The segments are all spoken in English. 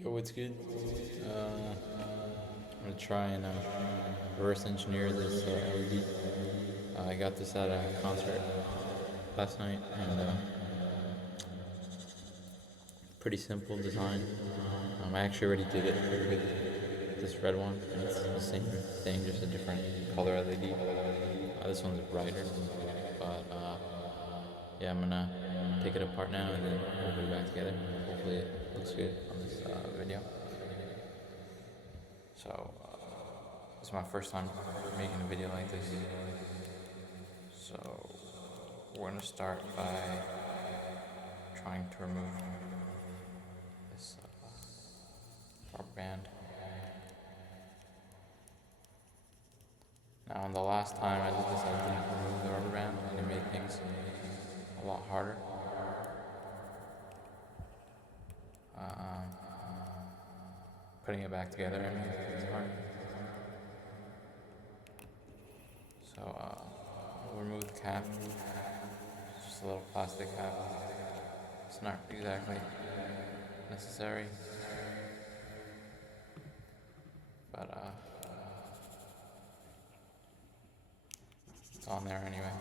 Yo, what's good? I'm gonna try and reverse engineer this LED. I got this at a concert last night, and pretty simple design. I actually already did it with this red one, and it's the same thing, just a different color LED. This one's brighter, but yeah, I'm gonna take it apart now, and then we'll put it back together. Hopefully, it looks good on this video. So, this is my first time making a video like this. So, we're gonna start by trying to remove this rubber band. Now, the last time I did this, I didn't remove the rubber band, and it made things a lot harder. Putting it back together, I mean, it's hard. So, we'll remove the cap. It's just a little plastic cap. It's not exactly necessary, but it's on there anyway.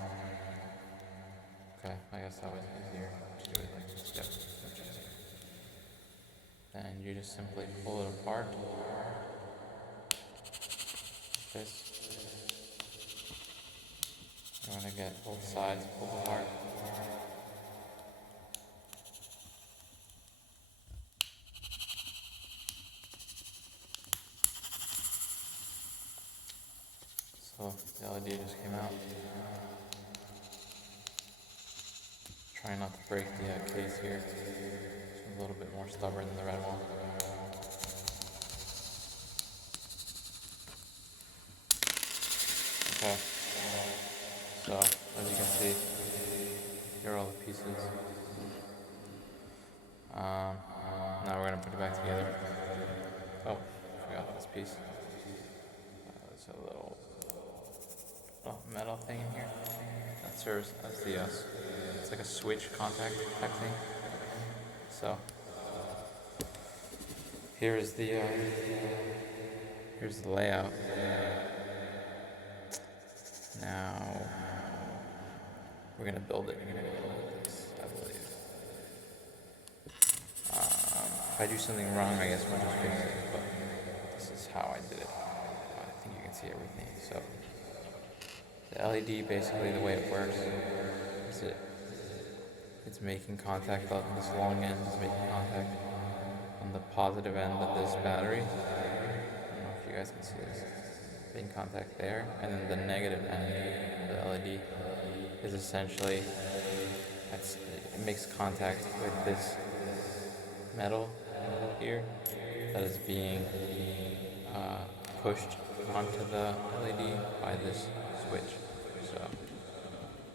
Okay, I guess that was easier to do it like this. Yep. Then you just simply pull it apart. Like this. You want to get both sides pulled apart. So the LED just came out. Try not to break the case here. It's a little bit more stubborn than the red one. Okay. So as you can see, here are all the pieces. Now we're gonna put it back together. Oh, forgot this piece. There's a little metal thing in here that serves as the it's like a switch contact type thing. So here's the layout. Now we're gonna build it. Like this, I believe. If I do something wrong, I guess we'll just fix it. But this is how I did it. I think you can see everything. So the LED, basically, the way it works is it's making contact on this long end. It's making contact on the positive end of this battery. I don't know if you guys can see this. Making contact there, and then the negative end of the LED is essentially it makes contact with this metal here that is being pushed onto the LED by this switch. So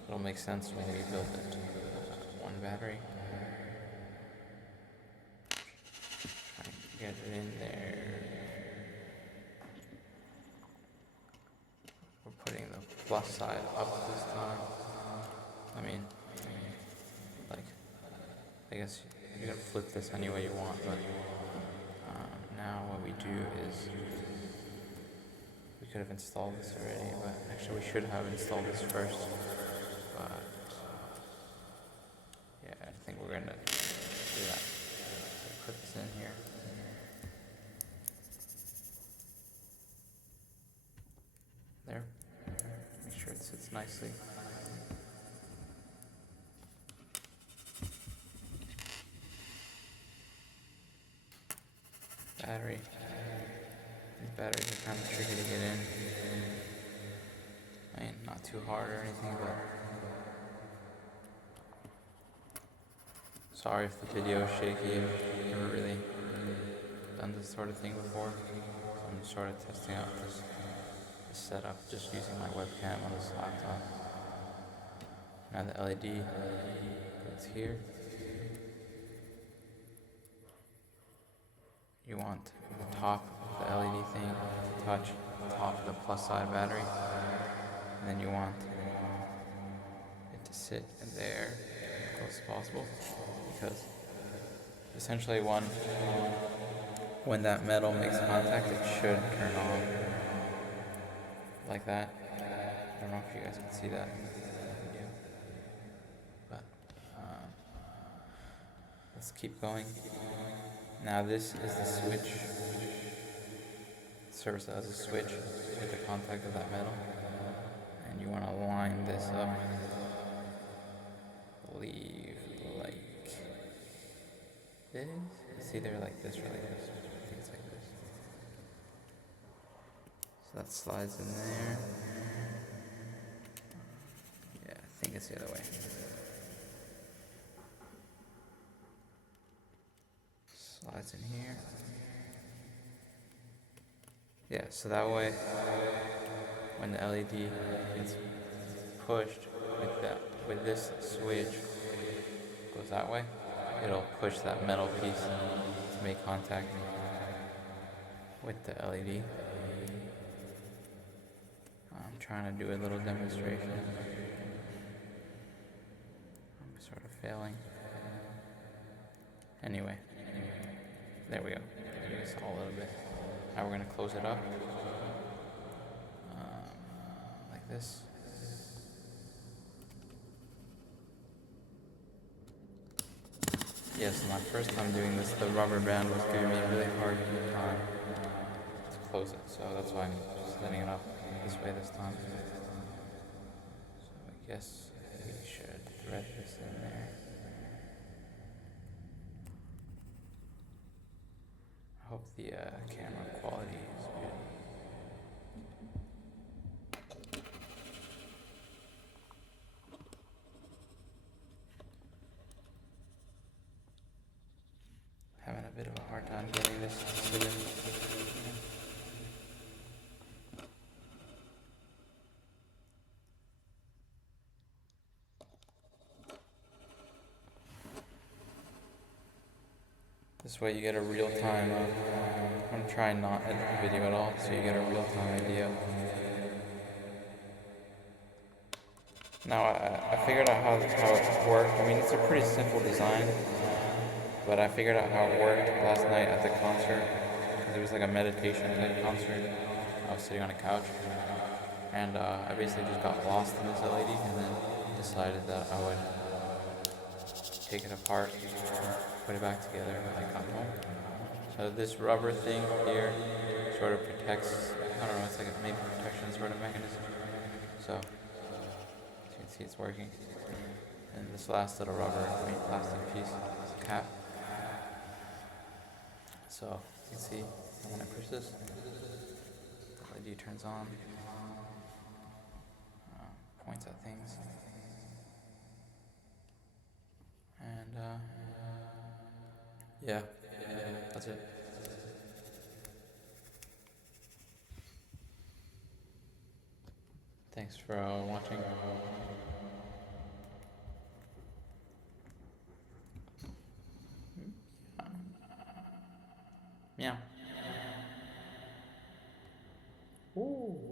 it'll make sense when we build it. One battery. Try and get it in there. We're putting the plus side up this time. I guess you gotta flip this any way you want, but now what we do is we could have installed this already, but actually we should have installed this first. But yeah, I think we're gonna do that. Put this in here. There. Make sure it sits nicely. Battery. These batteries are kind of tricky to get in. I mean, not too hard or anything, but sorry if the video is shaky. I've never really done this sort of thing before. So I'm just sort of testing out this setup, just using my webcam on this laptop. Now the LED goes here. You want the top of the LED thing to touch the top of the plus side battery, and then you want it to sit in there as close as possible, because essentially one when that metal makes contact, it should turn on like that. I don't know if you guys can see that in the video, but let's keep going. Now this is the switch. It serves as a switch with the contact of that metal, and you want to line this up. Leave like this. It's either like this or like this. I think it's like this. So that slides in there. Yeah, I think it's the other way. Slides in here. Yeah, so that way, when the LED gets pushed with this switch, goes that way, it'll push that metal piece to make contact with the LED. I'm trying to do a little demonstration. I'm sort of failing. Anyway, there we go. Give us all a little bit. Now we're going to close it up like this. Yes, my first time doing this, the rubber band was giving me a really hard time to close it, so that's why I'm just setting it up this way this time. So I guess we should thread this in there. I hope the camera quality is good. Having a bit of a hard time getting this to sit in. This way you get a real-time, I'm going to try and not edit the video at all, so you get a real-time idea. Now I figured out how it worked. I mean, it's a pretty simple design, but I figured out how it worked last night at the concert, because it was like a meditation type concert. I was sitting on a couch, and I basically just got lost in this LED, and then decided that I would take it apart, put it back together when I come home. So this rubber thing here sort of protects, I don't know, it's like a maybe protection sort of mechanism. So, as you can see, it's working. And this last little rubber, plastic piece is a cap. So, you can see, when I push this, the LED turns on, points at things. And, yeah, that's it. Thanks for watching. Meow. Ooh.